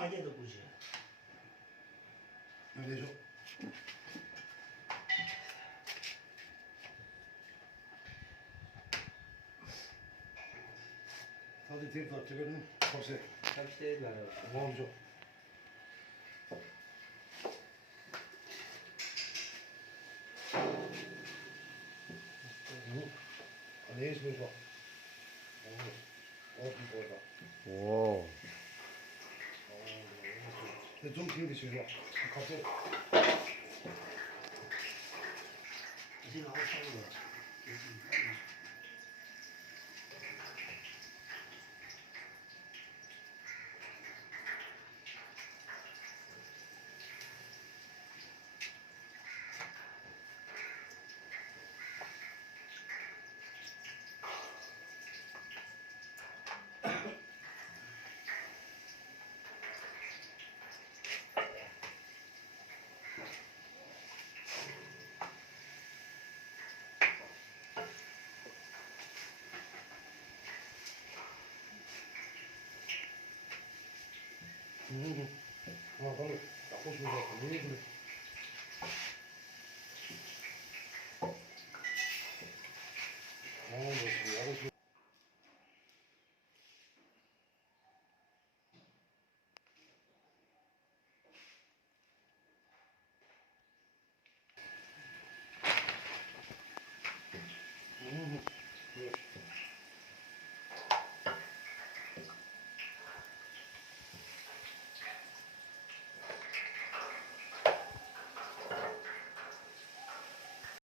하게 더 보지. 내줘. 다들 뒤에 다 저거는 없애. 탑스테이드 하나. 고마움 줘. 안녕히 계십시오. 기뻐다. 오. 좀 힘드시죠? 갑자기. 이제 나올 차례다. 방금 딱 보시면 안녕히 계세요.